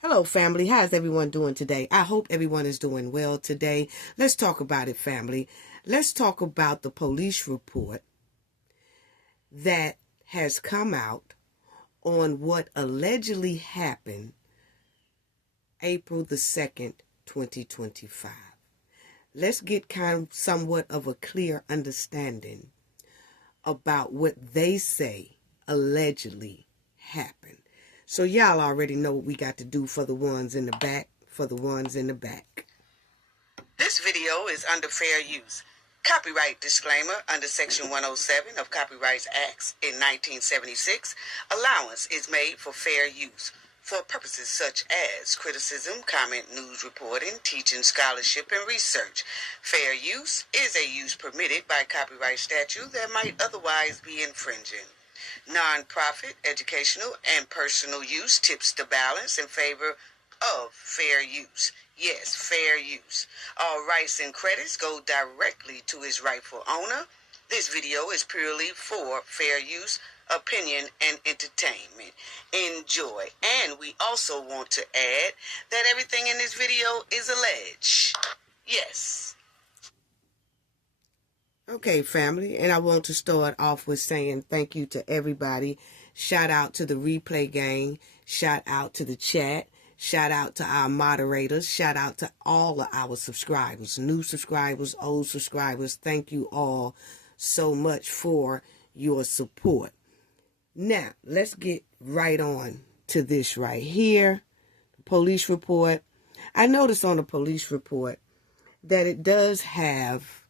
Hello, family. How's everyone doing today? I hope everyone is doing well today. Let's talk about it, family. Let's talk about the police report that has come out on what allegedly happened April the 2nd, 2025. Let's get somewhat of a clear understanding about what they say allegedly happened. So y'all already know what we got to do for the ones in the back, This video is under fair use. Copyright disclaimer under Section 107 of Copyright Acts in 1976. Allowance is made for fair use for purposes such as criticism, comment, news reporting, teaching, scholarship, and research. Fair use is a use permitted by copyright statute that might otherwise be infringing. Non-profit, educational, and personal use tips the balance in favor of fair use. Yes, fair use. All rights and credits go directly to its rightful owner. This video is purely for fair use, opinion, and entertainment. Enjoy. And we also want to add that everything in this video is alleged. Yes. Okay, family, and I want to start off with saying thank you to everybody. Shout out to the replay gang. Shout out to the chat. Shout out to our moderators. Shout out to all of our subscribers, new subscribers, old subscribers. Thank you all so much for your support. Now, let's get right on to this right here. The police report. I noticed on the police report that it does have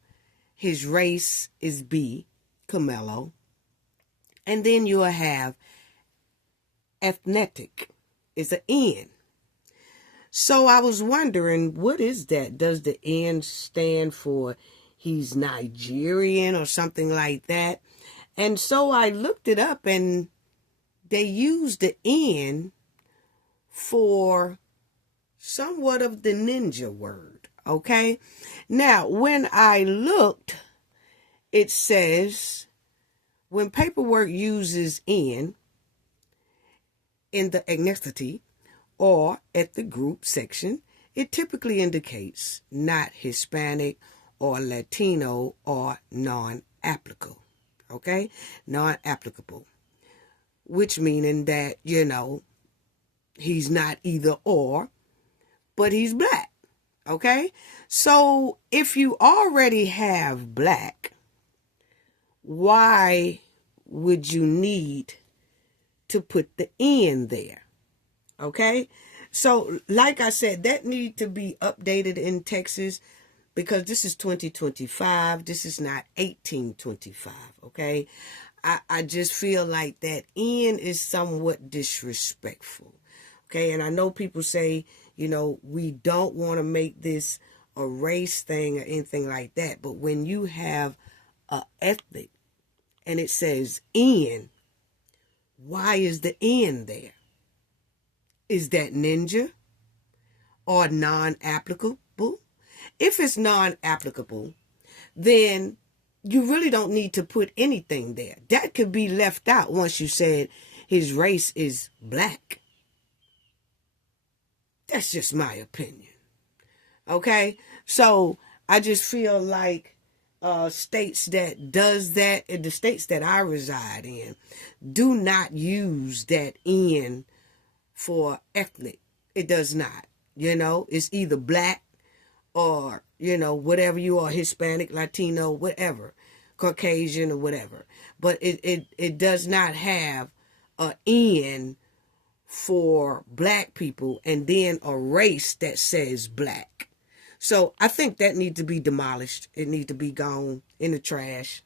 his race is B, Camelo. And then you'll have ethnic is an N. So I was wondering, what is that? Does the N stand for he's Nigerian or something like that? And so I looked it up, and they used the N for somewhat of the ninja word. Okay, now when I looked, it says when paperwork uses N in the ethnicity or at the group section, it typically indicates not Hispanic or Latino or non-applicable. Okay, non-applicable, which meaning that, he's not either or, but he's black. Okay, so if you already have black, why would you need to put the N there? Okay, so like I said, that need to be updated in Texas because this is 2025. This is not 1825. Okay, I just feel like that N is somewhat disrespectful. Okay, and I know people say, we don't want to make this a race thing or anything like that. But when you have a ethnic and it says N, why is the N there? Is that ninja or non-applicable? If it's non-applicable, then you really don't need to put anything there. That could be left out once you said his race is black. That's just my opinion. Okay? So I just feel like states that does that, in the states that I reside in, do not use that N for ethnic. It does not. It's either black or, whatever you are, Hispanic, Latino, whatever, Caucasian or whatever. But it does not have a N for black people and then a race that says black. So I think that needs to be demolished. It needs to be gone in the trash.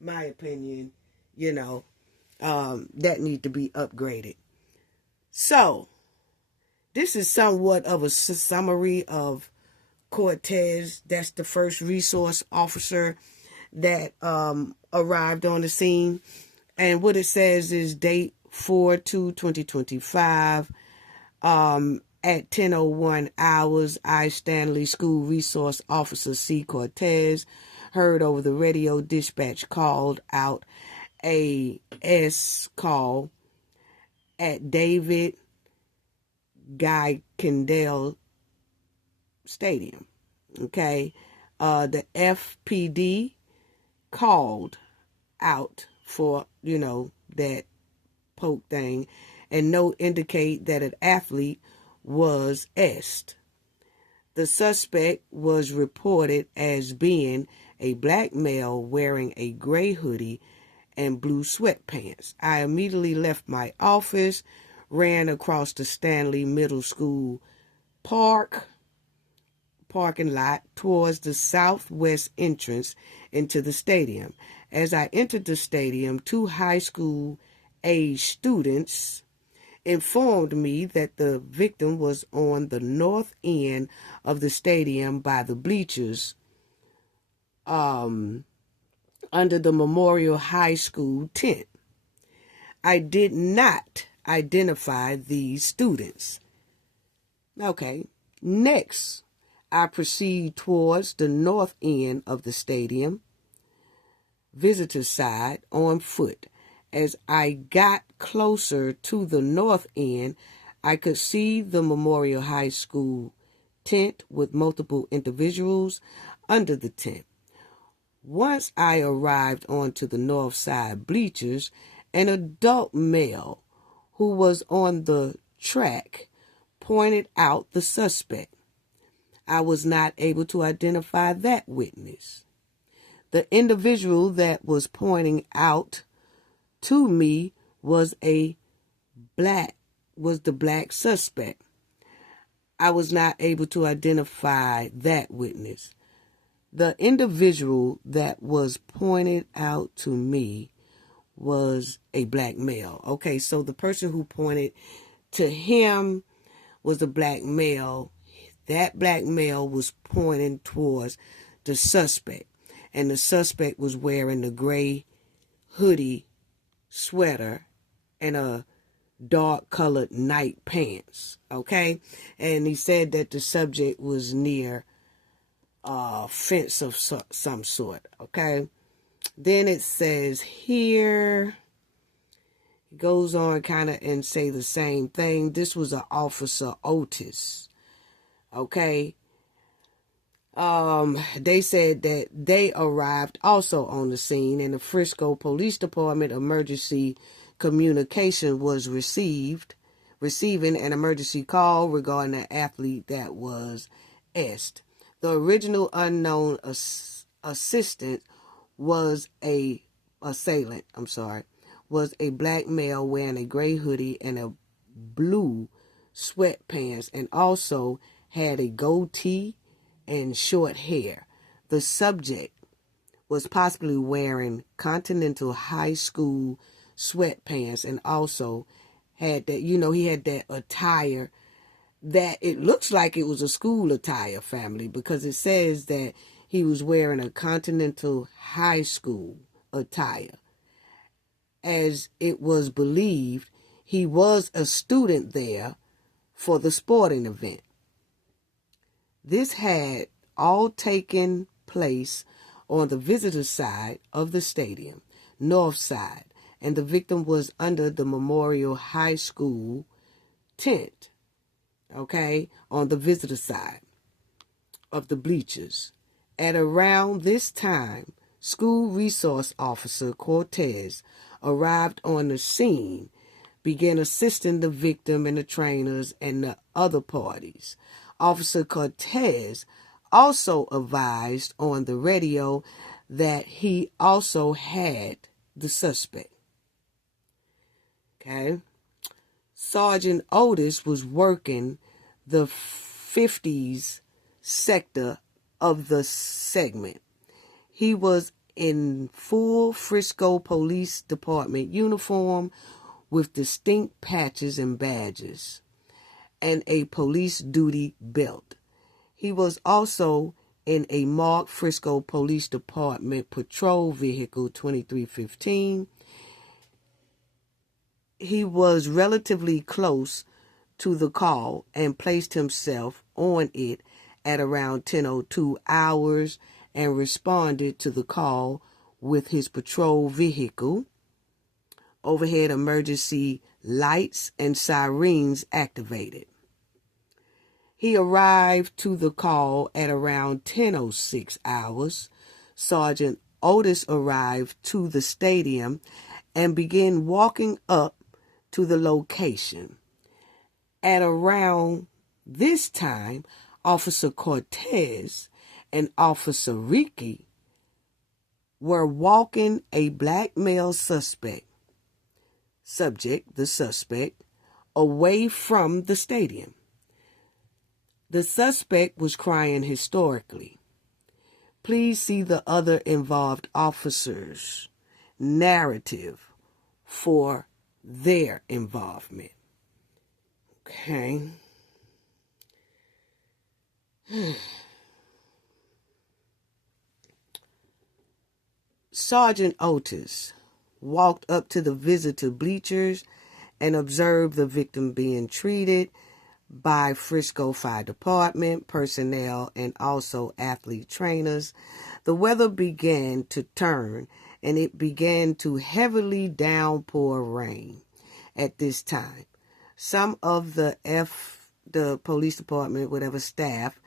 My opinion, that needs to be upgraded. So this is somewhat of a summary of Cortez. That's the first resource officer that arrived on the scene. And what it says is date 4/2/2025 at 10:01 hours. I, Stanley School Resource Officer C. Cortez, heard over the radio dispatch called out a S call at David Guy Kendall Stadium. Okay. The FPD called out for, that poke thing, and note indicate that an athlete was est. The suspect was reported as being a black male wearing a gray hoodie and blue sweatpants. I immediately left my office, ran across the Stanley Middle School parking lot towards the southwest entrance into the stadium. As I entered the stadium, 2 high school age students informed me that the victim was on the north end of the stadium by the bleachers under the Memorial High School tent. I did not identify these students. Okay, next, I proceed towards the north end of the stadium, visitor side, on foot. As I got closer to the north end, I could see the Memorial High School tent with multiple individuals under the tent. Once I arrived onto the north side bleachers, an adult male who was on the track pointed out the suspect. I was not able to identify that witness. The individual that was pointing out to me was the black suspect. I was not able to identify that witness. The individual that was pointed out to me was a black male. Okay, so the person who pointed to him was a black male. That black male was pointing towards the suspect, and the suspect was wearing the gray hoodie, sweater, and a dark colored night pants. Okay, and he said that the subject was near a fence of some sort. Okay, then it says here, it goes on kind of and say the same thing. This was an officer, Oatis. Okay, they said that they arrived also on the scene, and the Frisco Police Department emergency communication was receiving an emergency call regarding an athlete that was est. The original unknown assailant was a black male wearing a gray hoodie and a blue sweatpants, and also had a goatee and short hair. The subject was possibly wearing Continental High School sweatpants, and also had that, he had that attire that it looks like it was a school attire, family, because it says that he was wearing a Continental High School attire. As it was believed, he was a student there for the sporting event. This had all taken place on the visitor side of the stadium, north side, and the victim was under the Memorial High School tent, okay, on the visitor side of the bleachers. At around this time, school resource officer Cortez arrived on the scene, began assisting the victim and the trainers and the other parties. Officer Cortez also advised on the radio that he also had the suspect. Okay. Sergeant Oatis was working the 50s sector of the segment. He was in full Frisco Police Department uniform with distinct patches and badges and a police duty belt. He was also in a marked Frisco Police Department patrol vehicle 2315. He was relatively close to the call and placed himself on it at around 10:02 hours and responded to the call with his patrol vehicle, overhead emergency lights and sirens activated. He arrived to the call at around 10:06 hours. Sergeant Oatis arrived to the stadium and began walking up to the location. At around this time, Officer Cortez and Officer Ricci were walking a black male subject, away from the stadium. The suspect was crying hysterically. Please see the other involved officers' narrative for their involvement. Okay. Sergeant Oatis walked up to the visitor bleachers and observed the victim being treated by Frisco Fire Department personnel and also athlete trainers. The weather began to turn and it began to heavily downpour rain at this time. Some of the police department, whatever staff,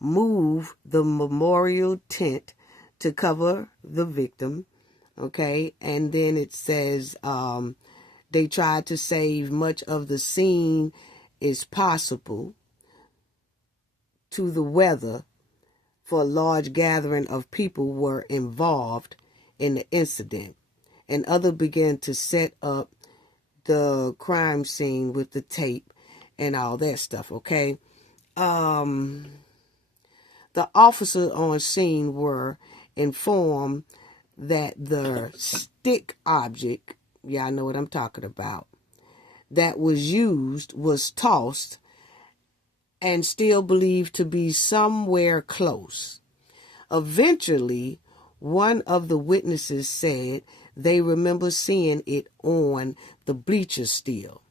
moved the memorial tent to cover the victim. Okay, and then it says they tried to save much of the scene as possible to the weather, for a large gathering of people were involved in the incident, and others began to set up the crime scene with the tape and all that stuff. Okay, the officers on scene were informed that the stick object, y'all know what I'm talking about, that was used was tossed and still believed to be somewhere close. Eventually, one of the witnesses said they remember seeing it on the bleachers still.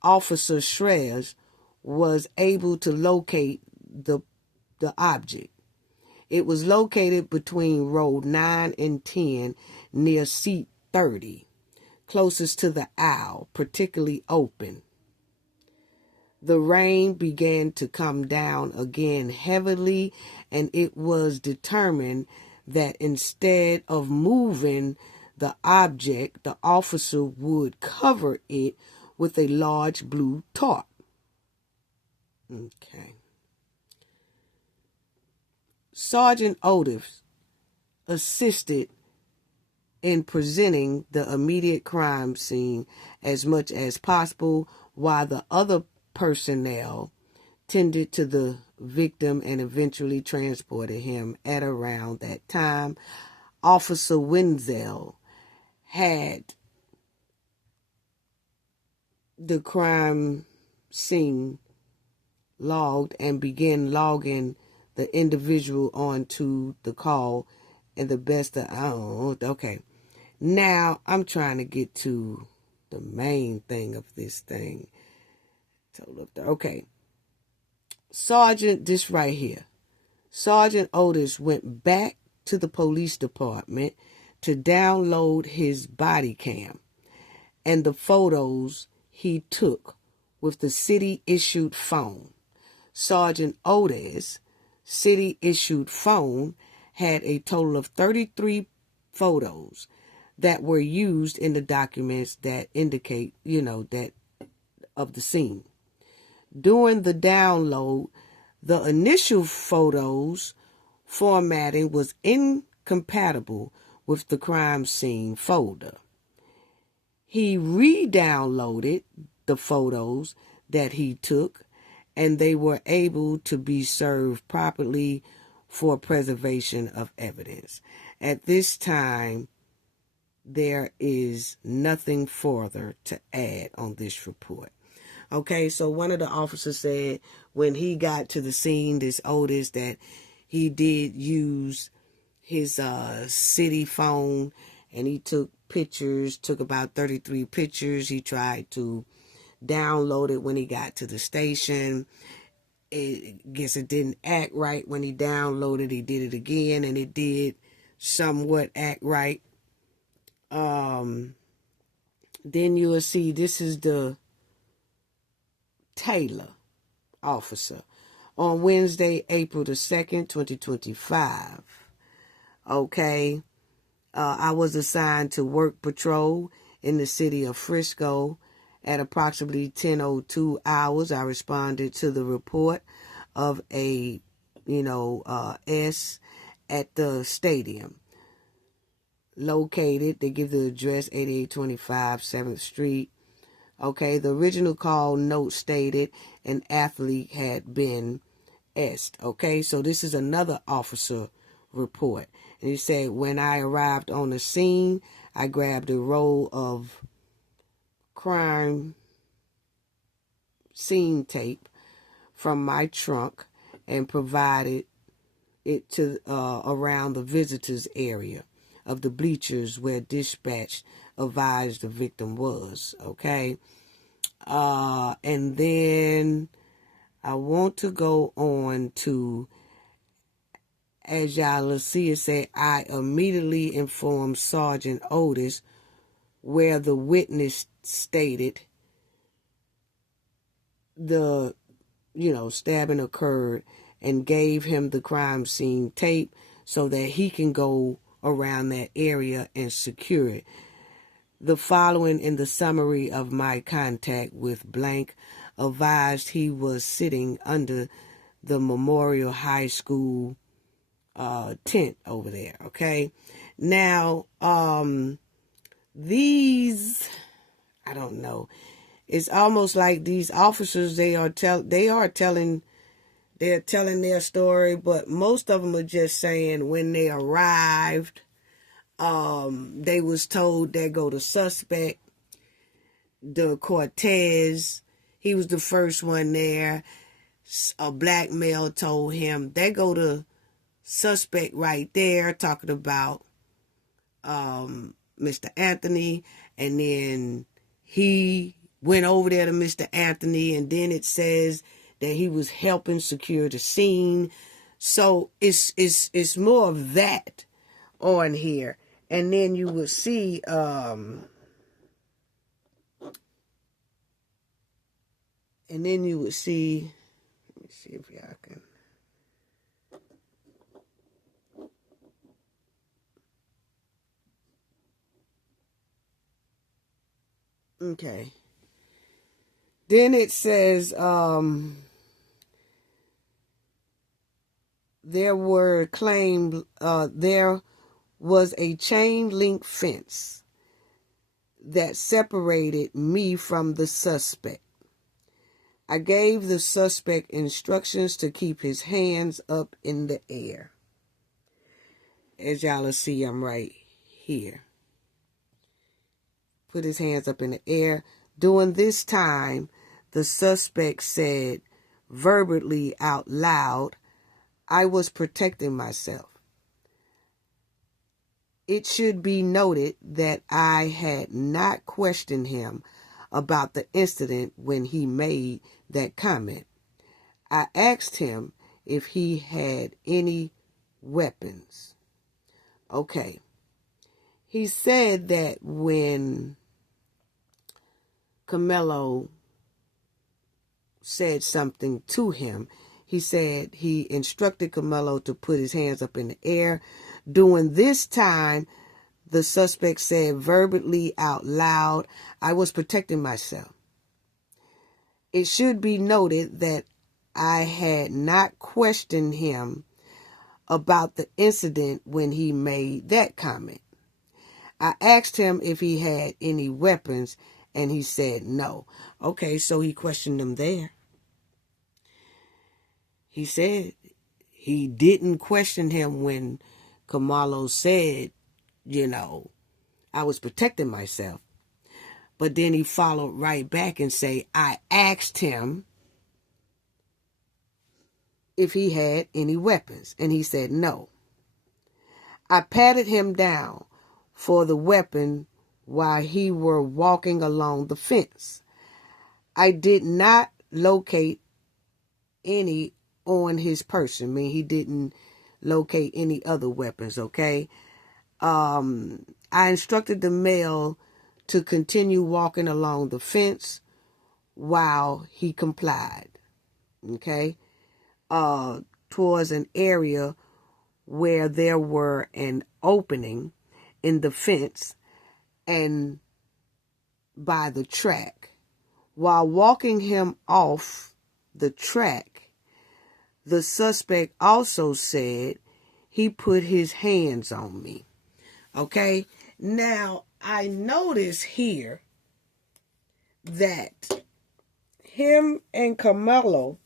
Officer Shrez was able to locate the object. It was located between row 9 and 10 near seat 30, closest to the aisle, particularly open. The rain began to come down again heavily, and it was determined that instead of moving the object, the officer would cover it with a large blue tarp. Okay. Sergeant Oatis assisted in presenting the immediate crime scene as much as possible, while the other personnel tended to the victim and eventually transported him. At around that time, Officer Wenzel had the crime scene logged and began logging the individual onto the call and the best of, okay. Now I'm trying to get to the main thing of this thing. Okay. This right here. Sergeant Oatis went back to the police department to download his body cam and the photos he took with the city-issued phone. Sergeant Oatis' city-issued phone had a total of 33 photos that were used in the documents that indicate, that of the scene. During the download, the initial photos formatting was incompatible with the crime scene folder. He re-downloaded the photos that he took, and they were able to be served properly for preservation of evidence. At this time, there is nothing further to add on this report. Okay, so one of the officers said when he got to the scene, this Oatis, that he did use his city phone and he took pictures, took about 33 pictures. He tried to download it when he got to the station. Guess it didn't act right when he downloaded. He did it again and it did somewhat act right. Then you will see this is the Taylor officer. on Wednesday, April the 2nd, 2025. Okay. I was assigned to work patrol in the city of Frisco. At approximately 10:02 hours, I responded to the report of a, S at the stadium. Located, they give the address 8825 7th Street. Okay, the original call note stated an athlete had been est. Okay, so this is another officer report. And he said, when I arrived on the scene, I grabbed a roll of crime scene tape from my trunk and provided it to around the visitors area of the bleachers where dispatch advised the victim was. Okay. And then I want to go on to, as y'all will see it say, I immediately informed Sergeant Oatis, where the witness stated the, stabbing occurred, and gave him the crime scene tape so that he can go around that area and secure it. The following in the summary of my contact with blank advised he was sitting under the Memorial High School tent over there. Okay. Now, these, I don't know. It's almost like these officers, they're telling their story, but most of them are just saying when they arrived, they was told there go the suspect, the Cortez. He was the first one there. A black male told him, there go the suspect right there, talking about Mr. Anthony. And then he went over there to Mr. Anthony, and then it says that he was helping secure the scene. So it's more of that on here. And then you will see let me see if y'all can. Okay. Then it says there was a chain link fence that separated me from the suspect. I gave the suspect instructions to keep his hands up in the air. As y'all will see, I'm right here. Put his hands up in the air. During this time, the suspect said verbally out loud, I was protecting myself. It should be noted that I had not questioned him about the incident when he made that comment. I asked him if he had any weapons. Okay. He said that when Camelo said something to him, he said he instructed Camelo to put his hands up in the air. During this time, the suspect said verbally out loud, I was protecting myself. It should be noted that I had not questioned him about the incident when he made that comment. I asked him if he had any weapons, and he said no. Okay, so he questioned him there. He said he didn't question him when Kamalo said, I was protecting myself. But then he followed right back and say, I asked him if he had any weapons, and he said no. I patted him down for the weapon while he were walking along the fence. I did not locate any on his person. I mean, he didn't locate any other weapons, okay? I instructed the male to continue walking along the fence while he complied, okay? towards an area where there were an opening in the fence and by the track. While walking him off the track, the suspect also said he put his hands on me. Okay, now I notice here that him and Carmelo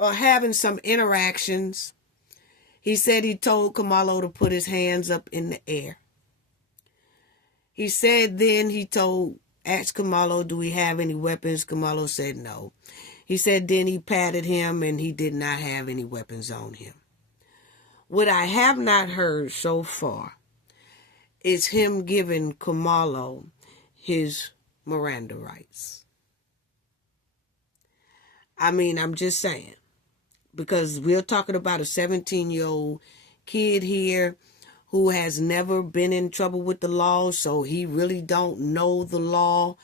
are having some interactions. He said he told Carmelo to put his hands up in the air. He said then he asked Carmelo, do we have any weapons? Carmelo said no. He said then he patted him and he did not have any weapons on him. What I have not heard so far is him giving Carmelo his Miranda rights. I mean, I'm just saying, because we're talking about a 17-year-old kid here who has never been in trouble with the law, so he really don't know the law.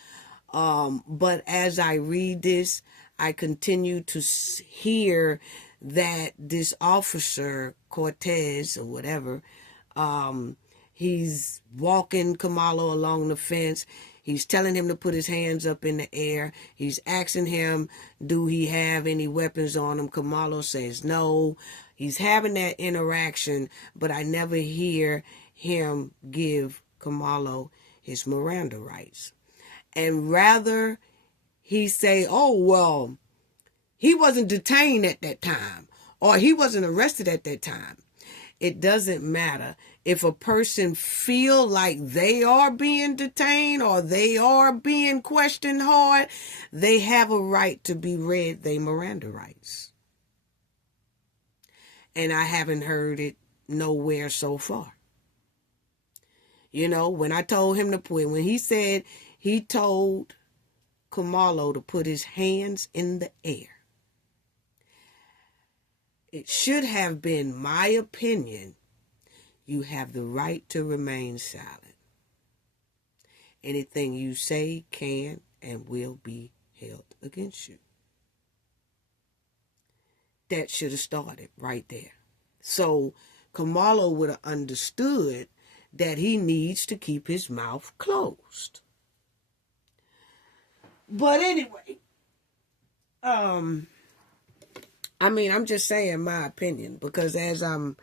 But as I read this, I continue to hear that this officer, Cortez or whatever, he's walking Carmelo along the fence. He's telling him to put his hands up in the air. He's asking him, do he have any weapons on him? Carmelo says no. He's having that interaction, but I never hear him give Carmelo his Miranda rights. And rather, he say, oh, well, he wasn't detained at that time, or he wasn't arrested at that time. It doesn't matter. If a person feel like they are being detained or they are being questioned hard, they have a right to be read their Miranda rights. And I haven't heard it nowhere so far. You know, when I told him to put, when he said he told Carmelo to put his hands in the air, it should have been my opinion. You have the right to remain silent. Anything you say can and will be held against you. That should have started right there. So Carmelo would have understood that he needs to keep his mouth closed. But anyway, I mean, I'm just saying my opinion, because as I'm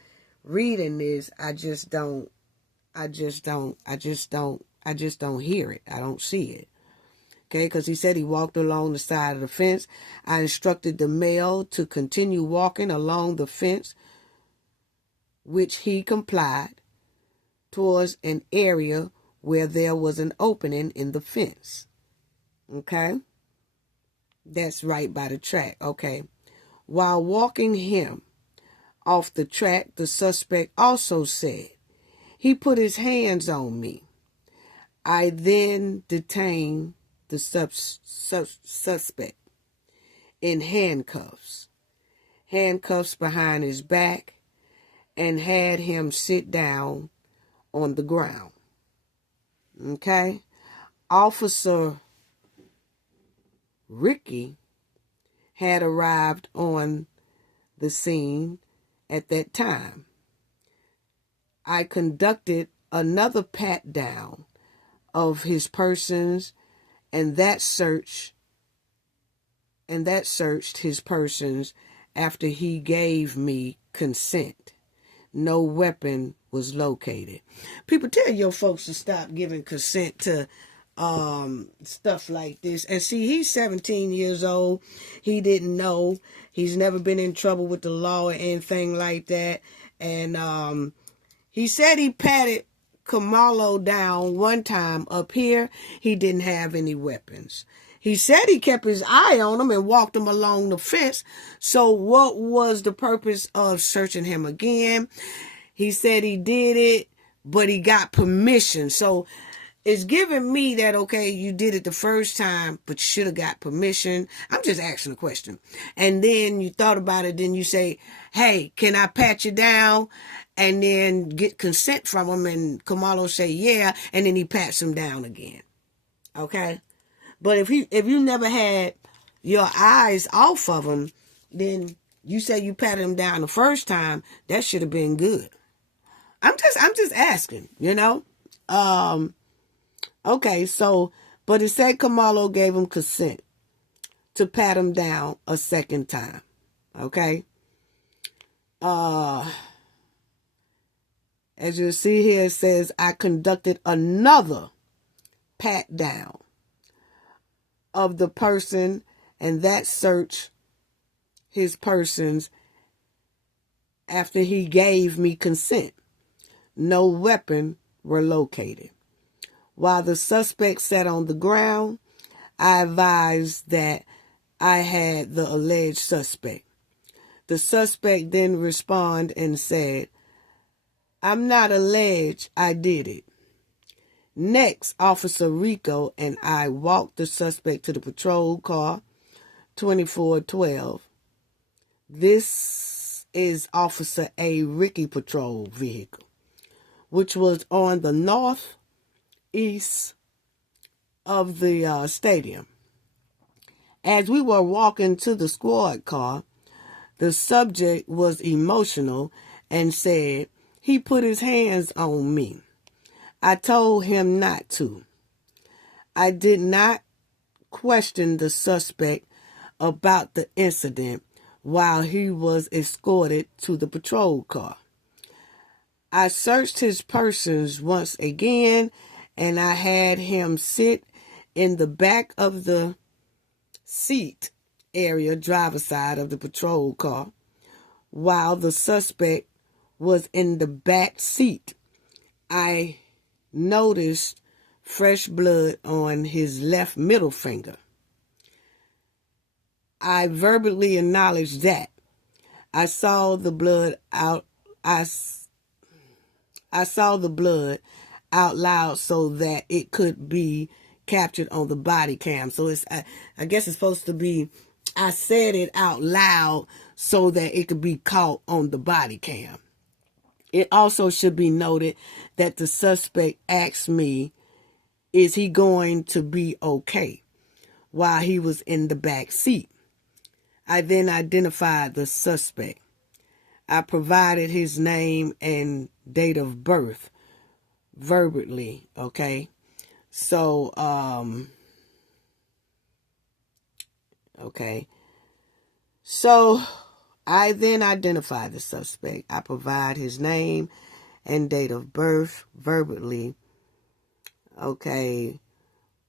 reading this, I just don't hear it. I don't see it. Okay, because he said he walked along the side of the fence. I instructed the male to continue walking along the fence, which he complied, towards an area where there was an opening in the fence. Okay, that's right by the track. Okay, while walking him off the track, the suspect also said he put his hands on me. I then detained the suspect in handcuffs behind his back, and had him sit down on the ground. Okay? Officer Ricci had arrived on the scene at that time. I conducted another pat down of his persons, and that searched his persons after he gave me consent. No weapon was located. People, tell your folks to stop giving consent to stuff like this. And see, he's 17 years old. He didn't know. He's never been in trouble with the law or anything like that. And he said he patted Carmelo down one time up here. He didn't have any weapons. He said he kept his eye on him and walked him along the fence. So what was the purpose of searching him again? He said he did it, but he got permission. So it's giving me that, okay, you did it the first time, but you should have got permission. I'm just asking a question. And then you thought about it. Then you say, hey, can I pat you down? And then get consent from him. And Carmelo say, yeah. And then he pats him down again. Okay. But if you never had your eyes off of him, then You say you patted him down the first time, that should have been good. I'm just asking, you know? Okay, so, but it said Kamalo gave him consent to pat him down a second time. Okay? As you see here, it says, I conducted another pat down of the person, and that search his persons after he gave me consent. No weapon were located. While the suspect sat on the ground, I advised that I had the alleged suspect. The suspect then responded and said, I'm not alleged, I did it. Next, Officer Rico and I walked the suspect to the patrol car, 2412. This is Officer A. Ricci patrol vehicle, which was on the northeast of the stadium. As we were walking to the squad car, the subject was emotional and said he put his hands on me. I told him not to. I did not question the suspect about the incident while he was escorted to the patrol car. I searched his persons once again, and I had him sit in the back of the seat area, driver's side of the patrol car, while the suspect was in the back seat. I noticed fresh blood on his left middle finger. I verbally acknowledged that. I saw the blood out. I saw the blood out loud so that it could be captured on the body cam. So it's, I guess it's supposed to be, I said it out loud so that it could be caught on the body cam. It also should be noted that the suspect asked me, is he going to be okay, while he was in the back seat. I then identified the suspect. I provided his name and date of birth verbally, okay? So, okay. So, I then identified the suspect. I provide his name and date of birth verbally, okay,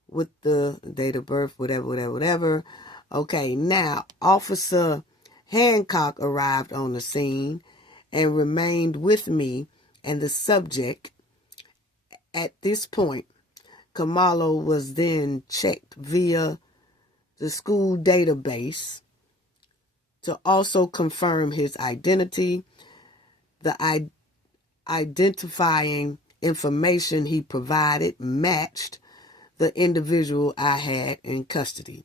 with the date of birth, whatever. Okay, now, Officer Hancock arrived on the scene and remained with me and the subject. At this point, Kamalo was then checked via the school database to also confirm his identity. The identifying information he provided matched the individual I had in custody.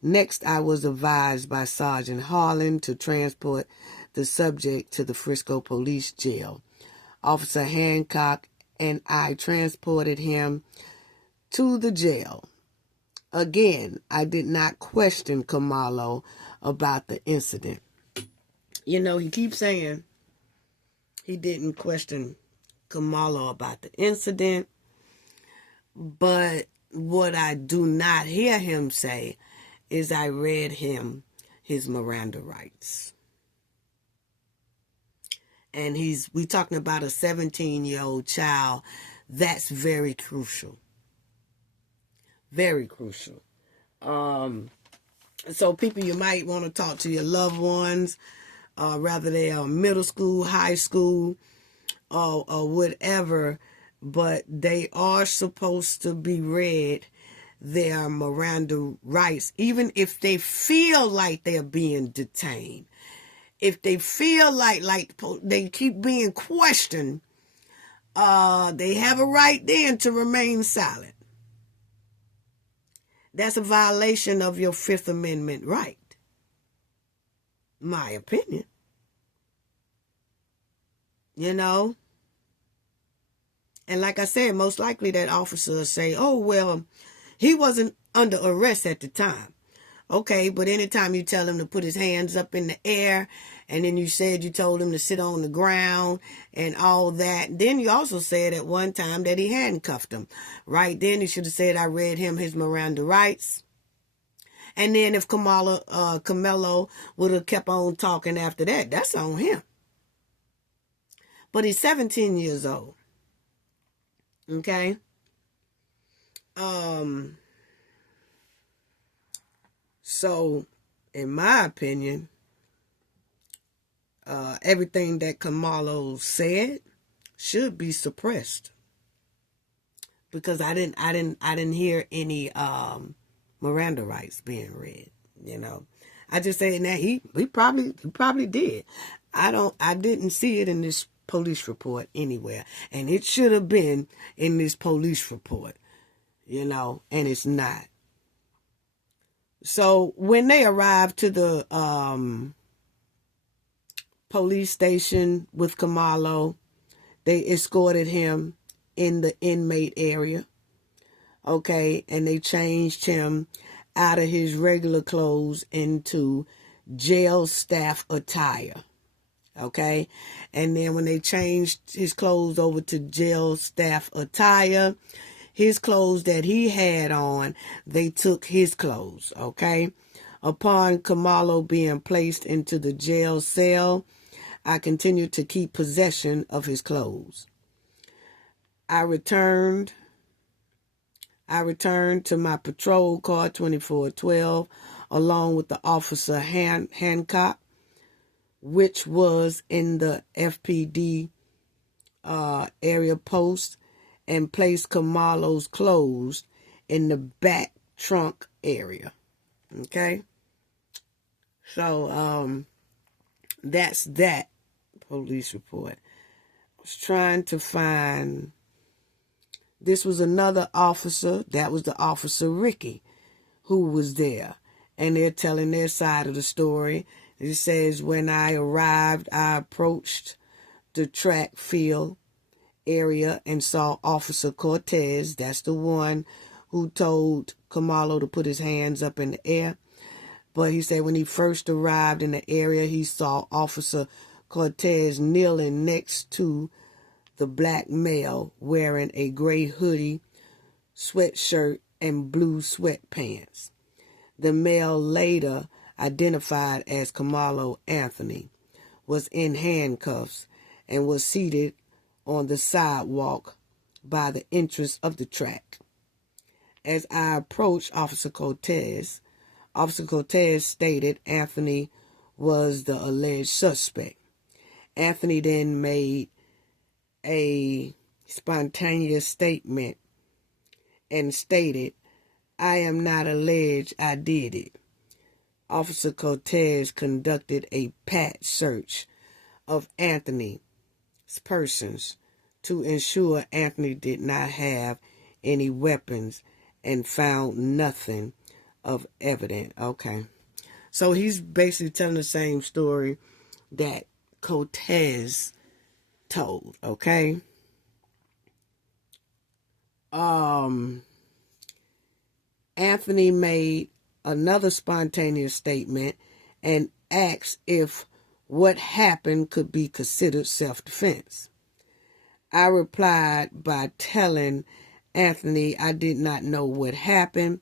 Next, I was advised by Sergeant Harlan to transport the subject to the Frisco Police Jail. Officer Hancock and I transported him to the jail. Again, I did not question Kamalo about the incident. You know, he keeps saying he didn't question Kamalo about the incident, but what I do not hear him say is I read him his Miranda rights. And we talking about a 17-year-old child. That's very crucial. Very crucial. So people, you might want to talk to your loved ones, whether they are middle school, high school, or whatever, but they are supposed to be read their Miranda rights, even if they feel like they're being detained. If they feel like they keep being questioned, they have a right then to remain silent. That's a violation of your Fifth Amendment right. My opinion. You know? And like I said, most likely that officer will say, oh, well, he wasn't under arrest at the time. Okay, but anytime you tell him to put his hands up in the air, and then you said you told him to sit on the ground and all that, then you also said at one time that he handcuffed him. Right then, you should have said, I read him his Miranda rights. And then if Camelo would have kept on talking after that, that's on him. But he's 17 years old. Okay? So, in my opinion, everything that Camelo said should be suppressed, because I didn't hear any Miranda rights being read. You know, I just saying that he probably did. I didn't see it in this police report anywhere, and it should have been in this police report. You know, and it's not. So when they arrived to the police station with Camelo, they escorted him in the inmate area. Okay, and they changed him out of his regular clothes into jail staff attire. Okay, and then when they changed his clothes over to jail staff attire, his clothes that he had on, they took his clothes. Okay, upon Camelo being placed into the jail cell, I continued to keep possession of his clothes. I returned to my patrol car 2412 along with the officer Hancock, which was in the FPD area post, and placed Camelo's clothes in the back trunk area. Okay? So, that's that police report. I was trying to find... This was another officer. That was the officer Ricci who was there. And they're telling their side of the story. It says, when I arrived, I approached the track field area and saw Officer Cortez. That's the one who told Camelo to put his hands up in the air. But he said when he first arrived in the area, he saw Officer Cortez kneeling next to the black male wearing a gray hoodie, sweatshirt, and blue sweatpants. The male, later identified as Camelo Anthony, was in handcuffs and was seated on the sidewalk by the entrance of the track. As I approached Officer Cortez stated Anthony was the alleged suspect. Anthony then made a spontaneous statement and stated, I am not alleged, I did it. Officer Cortez conducted a pat search of Anthony's persons to ensure Anthony did not have any weapons and found nothing of evidence. Okay. So he's basically telling the same story that Cortez told. Okay. Anthony made another spontaneous statement and asked if what happened could be considered self-defense. I replied by telling Anthony I did not know what happened.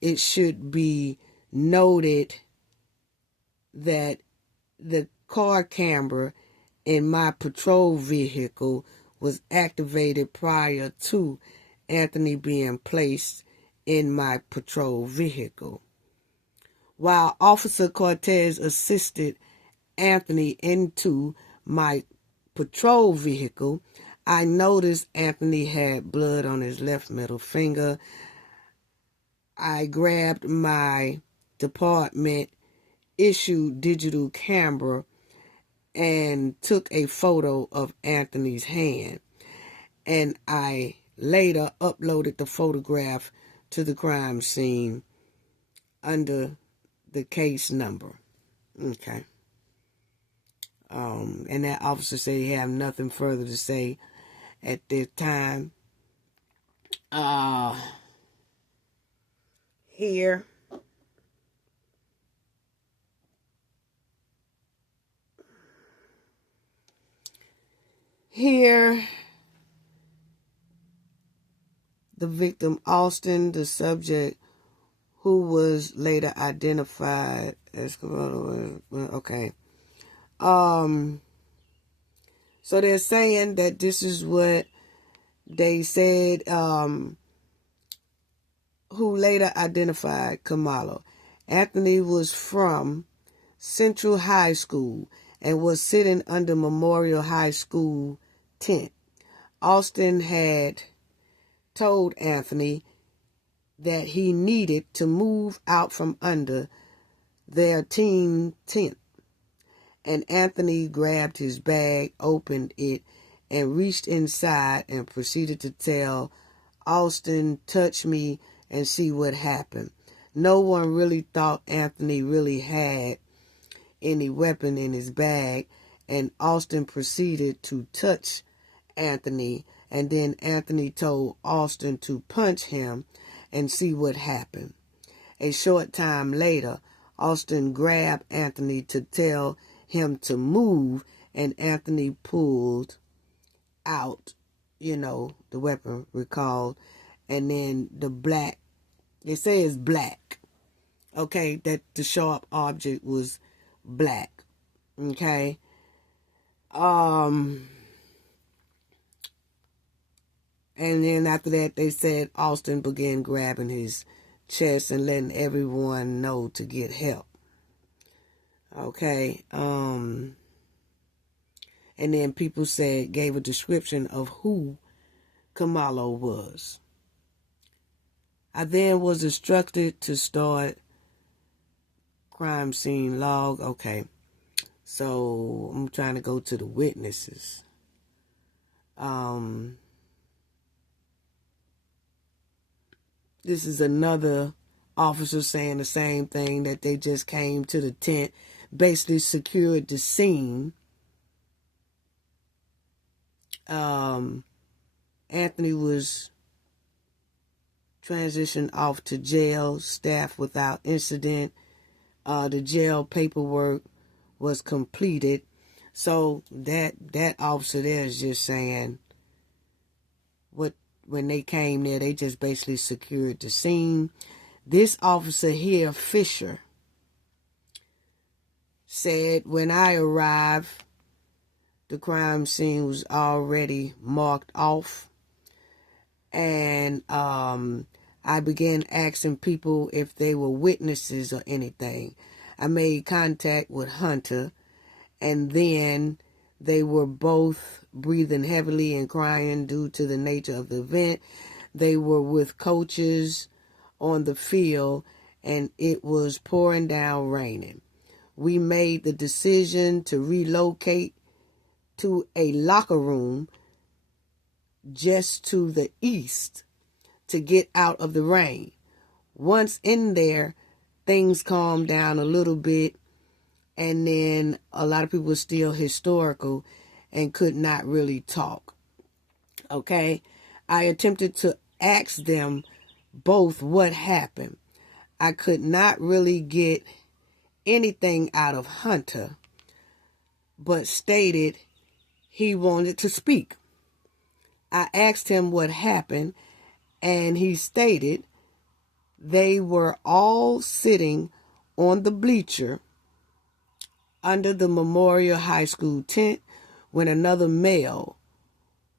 It should be noted that the car camera in my patrol vehicle was activated prior to Anthony being placed in my patrol vehicle. While Officer Cortez assisted Anthony into my patrol vehicle, I noticed Anthony had blood on his left middle finger. I grabbed my department issued digital camera and took a photo of Anthony's hand, and I later uploaded the photograph to the crime scene under the case number. Okay. And that officer said he had nothing further to say at this time. Here Here, the victim, Austin, the subject, who was later identified as, okay. So they're saying that this is what they said, who later identified Kamalo. Anthony was from Central High School and was sitting under Memorial High School tent. Austin had told Anthony that he needed to move out from under their team tent. And Anthony grabbed his bag, opened it, and reached inside and proceeded to tell Austin, touch me and see what happened. No one really thought Anthony really had any weapon in his bag, and Austin proceeded to touch Anthony, and then Anthony told Austin to punch him and see what happened. A short time later, Austin grabbed Anthony to tell him to move, and Anthony pulled out, the weapon recalled, and then the black, they say it's black, okay, that the sharp object was black, okay. And then after that, they said Austin began grabbing his chest and letting everyone know to get help. Okay. And then people gave a description of who Kamalo was. I then was instructed to start crime scene log. Okay. So I'm trying to go to the witnesses. This is another officer saying the same thing, that they just came to the tent, basically secured the scene. Anthony was transitioned off to jail, staff without incident. The jail paperwork was completed. So that officer there is just saying when they came there, they just basically secured the scene. This officer here, Fisher, said, when I arrived, the crime scene was already marked off. And I began asking people if they were witnesses or anything. I made contact with Hunter, and then they were both breathing heavily and crying due to the nature of the event. They were with coaches on the field, and it was pouring down raining. We made the decision to relocate to a locker room just to the east to get out of the rain. Once in there, things calmed down a little bit, and then a lot of people were still hysterical and could not really talk. Okay? I attempted to ask them both what happened. I could not really get anything out of Hunter, but stated he wanted to speak. I asked him what happened, and he stated they were all sitting on the bleacher under the Memorial High School tent when another male,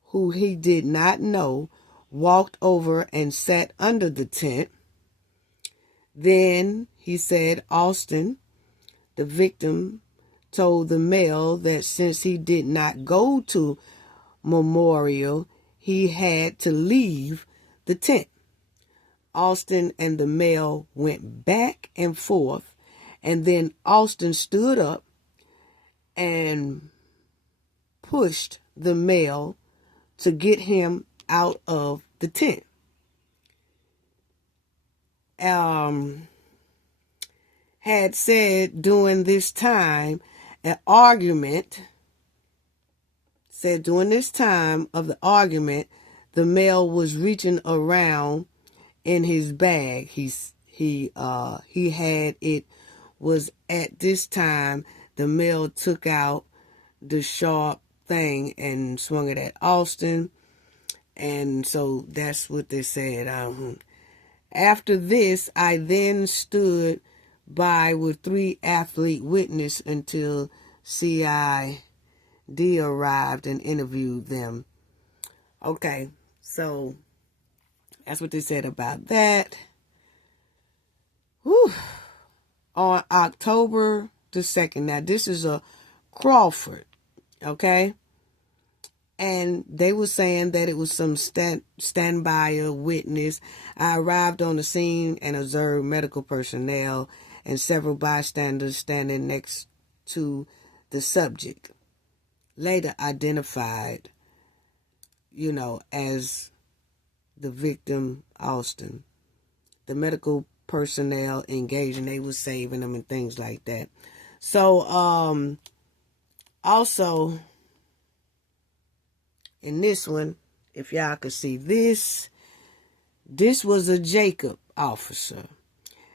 who he did not know, walked over and sat under the tent. Then he said Austin, the victim, told the male that since he did not go to Memorial, he had to leave the tent. Austin and the male went back and forth, and then Austin stood up and pushed the male to get him out of the tent. Had said during this time of the argument, the male was reaching around in his bag. He had it was at this time the male took out the sharp thing and swung it at Austin. And so that's what they said. After this, I then stood by with 3 athlete witnesses until CID arrived and interviewed them. Okay, so that's what they said about that. Whew. On October the 2nd, now this is a Crawford, okay? And they were saying that it was some standby witness. I arrived on the scene and observed medical personnel and several bystanders standing next to the subject, later identified, as the victim, Austin. The medical personnel engaged, and they were saving them and things like that. So, also, in this one, if y'all could see this was a Jacob officer.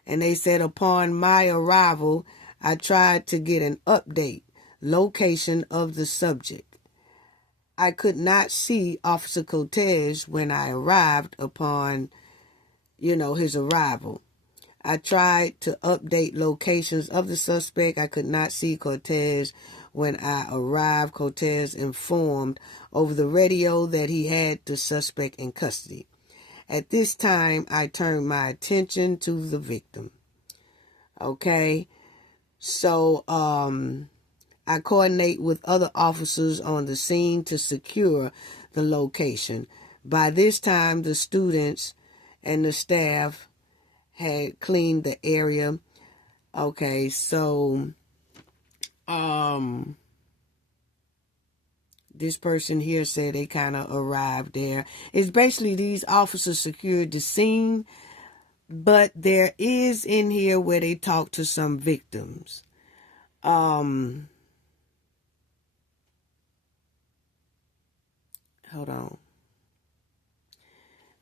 And they said, upon my arrival, I tried to get an update, location of the subject. I could not see Officer Cortez when I arrived upon, his arrival. I tried to update locations of the suspect. I could not see Cortez when I arrived. Cortez informed over the radio that he had the suspect in custody. At this time, I turned my attention to the victim. Okay, so I coordinate with other officers on the scene to secure the location. By this time, the students and the staff had cleaned the area. Okay, so this person here said they kind of arrived there. It's basically these officers secured the scene, but there is in here where they talk to some victims. Hold on.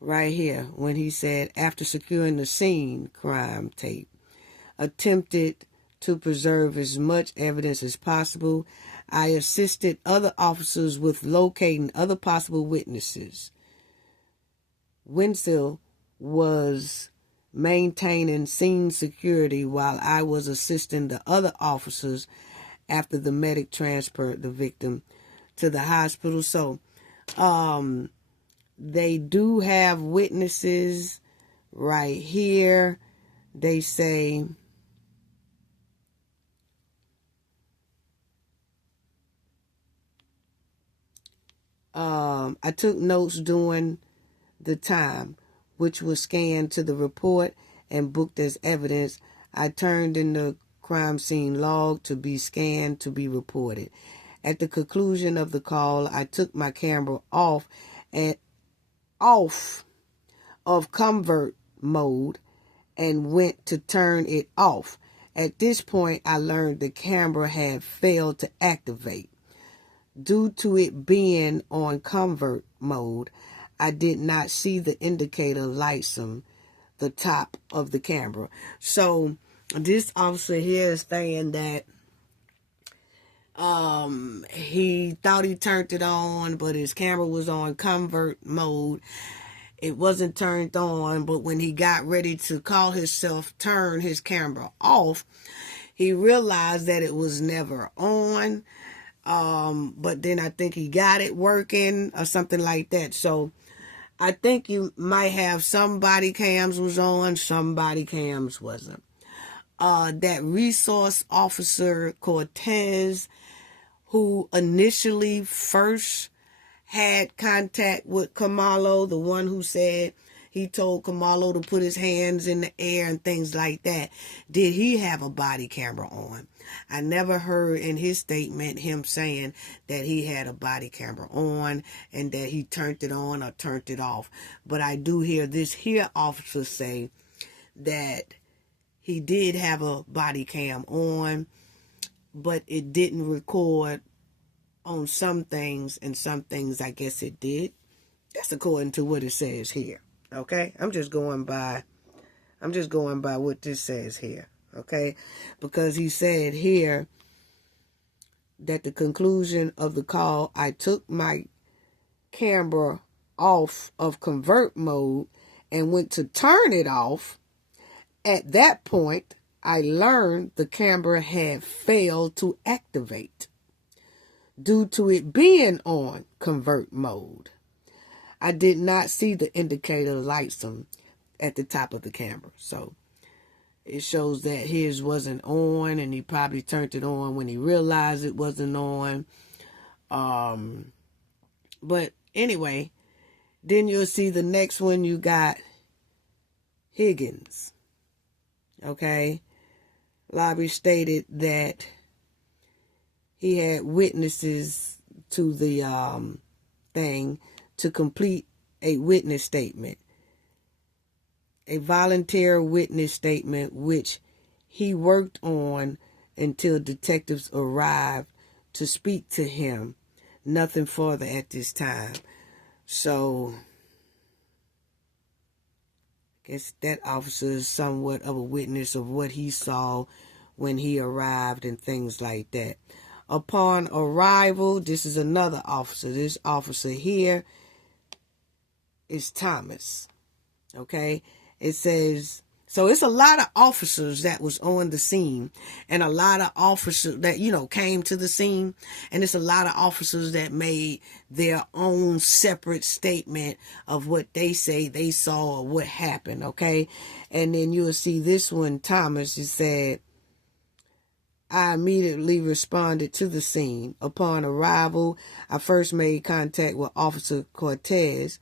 Right here, when he said, after securing the scene crime tape, attempted to preserve as much evidence as possible. I assisted other officers with locating other possible witnesses. Wenzel was maintaining scene security while I was assisting the other officers after the medic transferred the victim to the hospital. So, they do have witnesses right here. They say, I took notes during the time, which was scanned to the report and booked as evidence. I turned in the crime scene log to be scanned to be reported. At the conclusion of the call, I took my camera off of convert mode and went to turn it off. At this point, I learned the camera had failed to activate. Due to it being on convert mode, I did not see the indicator lights on the top of the camera. So this officer here is saying that he thought he turned it on, but his camera was on convert mode. It wasn't turned on, but when he got ready to call himself turn his camera off, he realized that it was never on. But then I think he got it working or something like that. So I think you might have some body cams was on, some body cams wasn't. That resource officer Cortez, who initially first had contact with Kamalo, the one who said he told Kamalo to put his hands in the air and things like that, did he have a body camera on? I never heard in his statement him saying that he had a body camera on and that he turned it on or turned it off. But I do hear this here officer say that he did have a body cam on, but it didn't record on some things, and some things I guess it did. That's according to what it says here. Okay? I'm just going by what this says here. Okay? Because he said here at the conclusion of the call, I took my camera off of convert mode and went to turn it off. At that point, I learned the camera had failed to activate due to it being on convert mode. I did not see the indicator lights at the top of the camera. So it shows that his wasn't on, and he probably turned it on when he realized it wasn't on. But anyway, then you'll see the next one. You got Higgins. Okay. Lobby stated that he had witnesses to the thing to complete a witness statement. A volunteer witness statement which he worked on until detectives arrived to speak to him. Nothing further at this time. So I guess that officer is somewhat of a witness of what he saw when he arrived and things like that. Upon arrival, this is another officer. This officer here is Thomas. Okay? It says, so it's a lot of officers that was on the scene, and a lot of officers that, came to the scene, and it's a lot of officers that made their own separate statement of what they say they saw or what happened, okay? And then you'll see this one, Thomas, it said, I immediately responded to the scene. Upon arrival, I first made contact with Officer Cortez,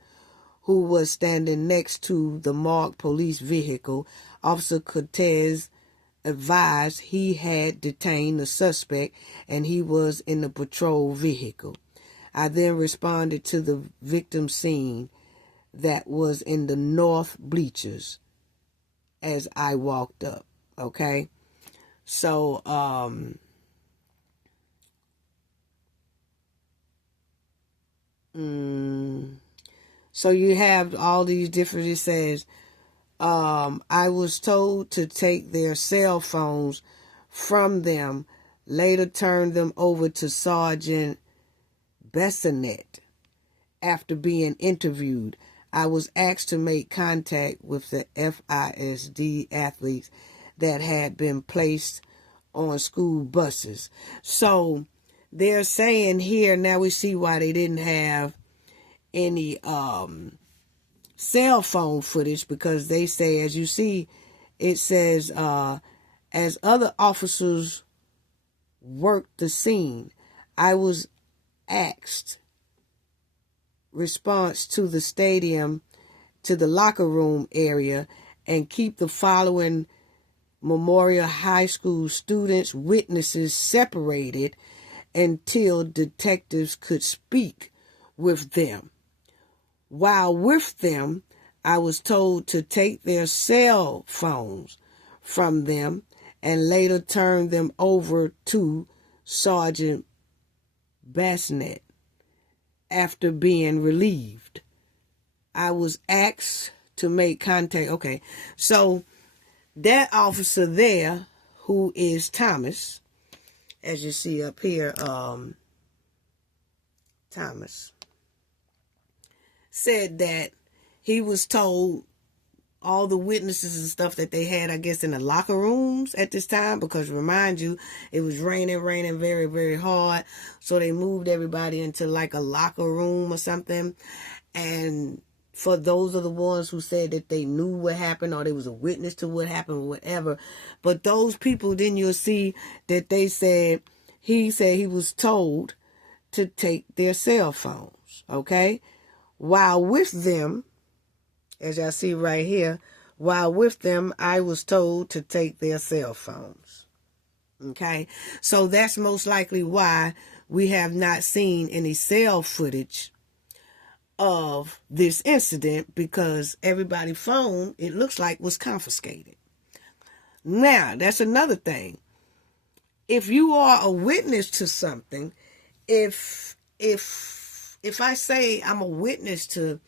who was standing next to the marked police vehicle. Officer Cortez advised he had detained the suspect and he was in the patrol vehicle. I then responded to the victim scene that was in the north bleachers as I walked up. Okay? So, so you have all these different, it says, I was told to take their cell phones from them, later turned them over to Sergeant Bessonette. After being interviewed, I was asked to make contact with the FISD athletes that had been placed on school buses. So they're saying here, now we see why they didn't have any cell phone footage, because they say, as you see, it says, as other officers worked the scene, I was asked response to the stadium, to the locker room area, and keep the following Memorial High School students, witnesses separated until detectives could speak with them. While with them, I was told to take their cell phones from them and later turn them over to Sergeant Bassnett. After being relieved, I was asked to make contact. Okay, so that officer there, who is Thomas, as you see up here, Thomas, said that he was told all the witnesses and stuff that they had, I guess, in the locker rooms at this time, because remind you, it was raining very, very hard. So they moved everybody into like a locker room or something. And for those are the ones who said that they knew what happened or they was a witness to what happened or whatever. But those people, then you'll see that they said, he said he was told to take their cell phones, okay? While with them, as y'all see right here, while with them, I was told to take their cell phones. Okay? So that's most likely why we have not seen any cell footage of this incident, because everybody's phone, it looks like, was confiscated. Now, that's another thing. If you are a witness to something, if I say I'm a witness to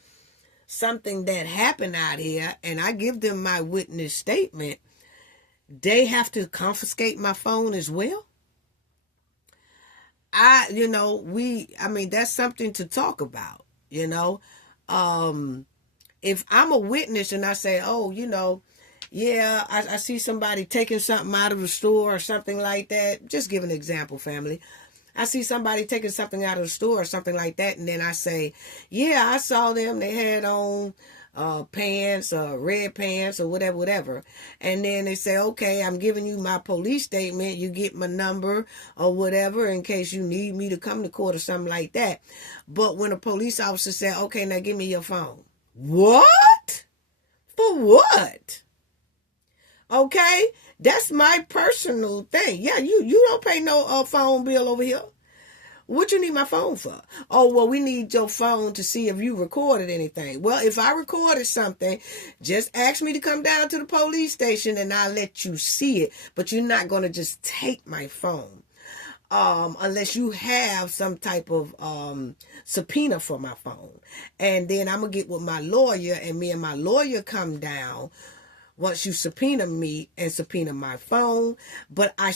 something that happened out here and I give them my witness statement, they have to confiscate my phone as well? I mean, that's something to talk about, you know. If I'm a witness and I say, oh, yeah, I see somebody taking something out of the store or something like that. Just give an example, family. I see somebody taking something out of the store or something like that, and then I say, yeah, I saw them. They had on pants, red pants, or whatever, whatever. And then they say, okay, I'm giving you my police statement. You get my number or whatever in case you need me to come to court or something like that. But when a police officer said, okay, now give me your phone. What? For what? Okay, that's my personal thing. Yeah, you don't pay no phone bill over here. What you need my phone for? Oh, well, we need your phone to see if you recorded anything. Well, if I recorded something, just ask me to come down to the police station and I'll let you see it. But you're not going to just take my phone. Unless you have some type of subpoena for my phone. And then I'm going to get with my lawyer, and me and my lawyer come down once you subpoena me and subpoena my phone. But I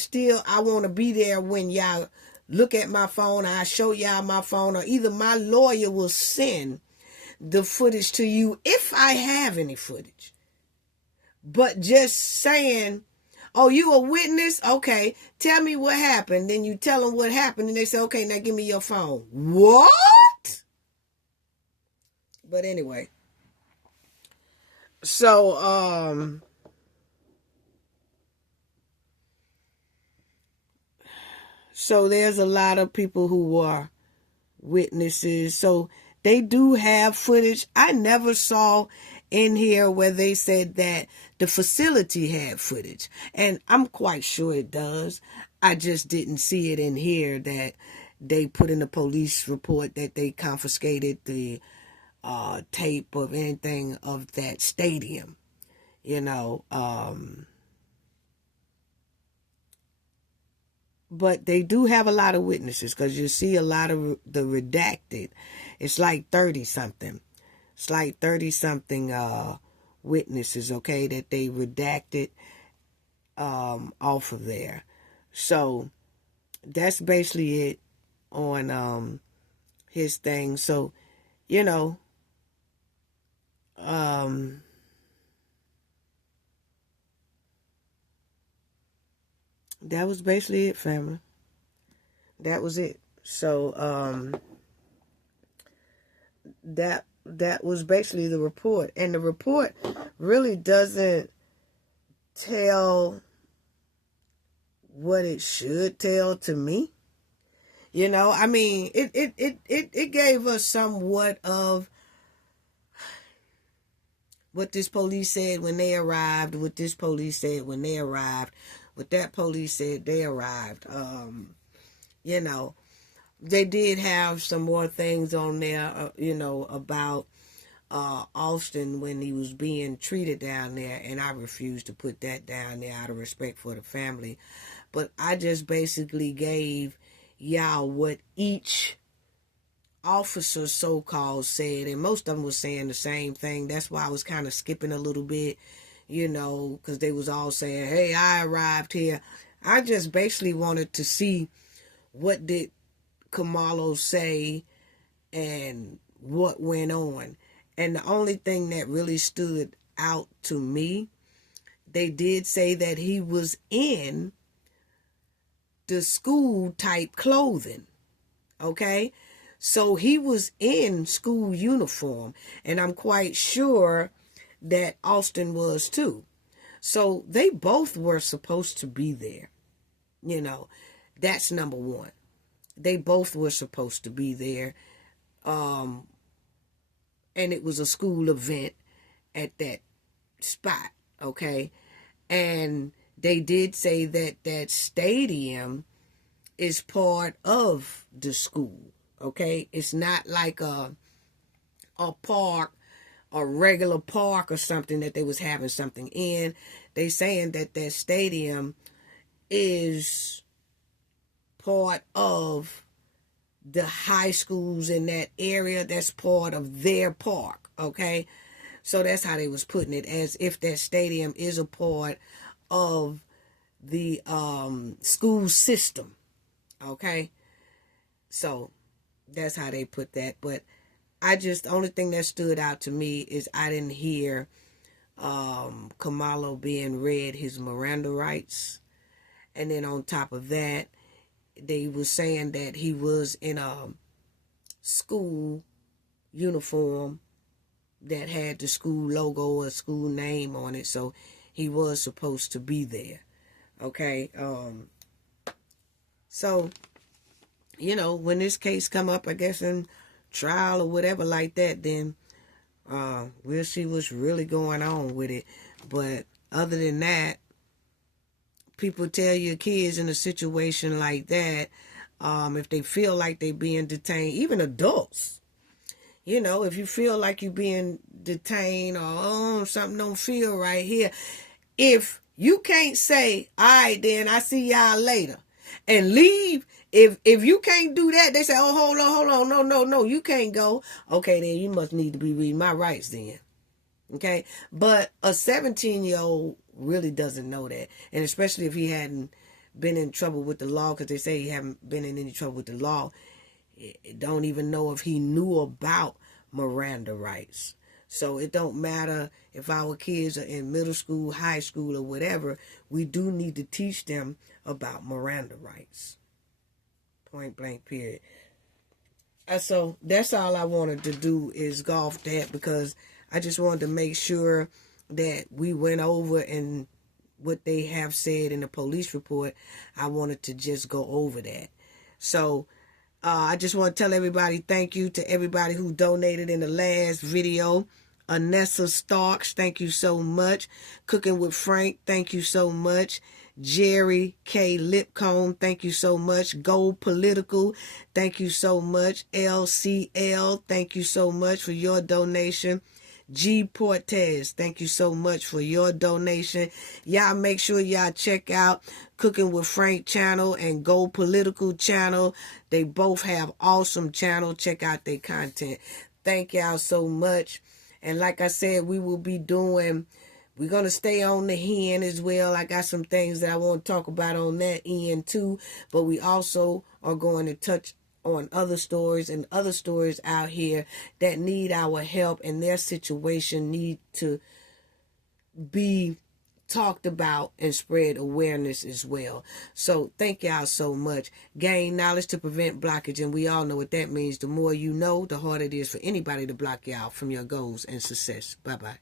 want to be there when y'all look at my phone. I show y'all my phone, or either my lawyer will send the footage to you if I have any footage. But just saying, oh, you a witness? Okay, tell me what happened. Then you tell them what happened, and they say, okay, now give me your phone. What? But anyway. So, so there's a lot of people who are witnesses. So they do have footage. I never saw in here where they said that the facility had footage. And I'm quite sure it does. I just didn't see it in here that they put in the police report that they confiscated the tape of anything of that stadium, but they do have a lot of witnesses, because you see a lot of the redacted. It's like 30 something. It's like 30 something witnesses, okay, that they redacted off of there. So that's basically it on his thing. So, that was basically it, family. That was it. So that was basically the report. And the report really doesn't tell what it should tell to me. I mean, it gave us somewhat of what this police said when they arrived, what this police said when they arrived, what that police said they arrived. They did have some more things on there, about Austin when he was being treated down there, and I refused to put that down there out of respect for the family. But I just basically gave y'all what each officer so-called said, and most of them was saying the same thing. That's why I was kind of skipping a little bit, because they was all saying, hey, I arrived here. I just basically wanted to see what did Kamalo say and what went on. And the only thing that really stood out to me, they did say that he was in the school type clothing. Okay? So he was in school uniform, and I'm quite sure that Austin was too. So they both were supposed to be there. That's number one. They both were supposed to be there. And it was a school event at that spot, okay? And they did say that that stadium is part of the school, okay? It's not like a park, a regular park or something that they was having something in. They saying that that stadium is part of the high schools in that area. That's part of their park, okay? So that's how they was putting it, as if that stadium is a part of the school system, okay? So that's how they put that. But the only thing that stood out to me is I didn't hear Kamalo being read his Miranda rights. And then on top of that, they were saying that he was in a school uniform that had the school logo or school name on it, so he was supposed to be there. Okay, so when this case come up, I guess in trial or whatever like that, then we'll see what's really going on with it. But other than that, people tell your kids in a situation like that, if they feel like they're being detained, even adults, if you feel like you're being detained or something don't feel right here, if you can't say, all right, then I see y'all later, and leave, if you can't do that, they say, oh, hold on, no, you can't go. Okay, then you must need to be reading my rights then. Okay, but a 17-year-old really doesn't know that, and especially if he hadn't been in trouble with the law, because they say he haven't been in any trouble with the law, don't even know if he knew about Miranda rights. So it don't matter if our kids are in middle school, high school, or whatever, we do need to teach them about Miranda rights. Point blank, period. So that's all I wanted to do is go off that, because I just wanted to make sure that we went over and what they have said in the police report. I wanted to just go over that. So I just want to tell everybody thank you to everybody who donated in the last video. Anessa Starks, thank you so much. Cooking with Frank, thank you so much. Jerry K. Lipcomb, thank you so much. Gold Political, thank you so much. LCL, thank you so much for your donation. G. Cortez, thank you so much for your donation. Y'all make sure y'all check out Cooking with Frank channel and Go Political channel. They both have awesome channel. Check out their content. Thank y'all so much. And like I said, we're going to stay on the hen as well. I got some things that I want to talk about on that end too. But we also are going to touch on other stories and other stories out here that need our help, and their situation need to be talked about and spread awareness as well. So thank y'all so much. Gain knowledge to prevent blockage, and we all know what that means. The more you know, the harder it is for anybody to block you out from your goals and success. Bye-bye.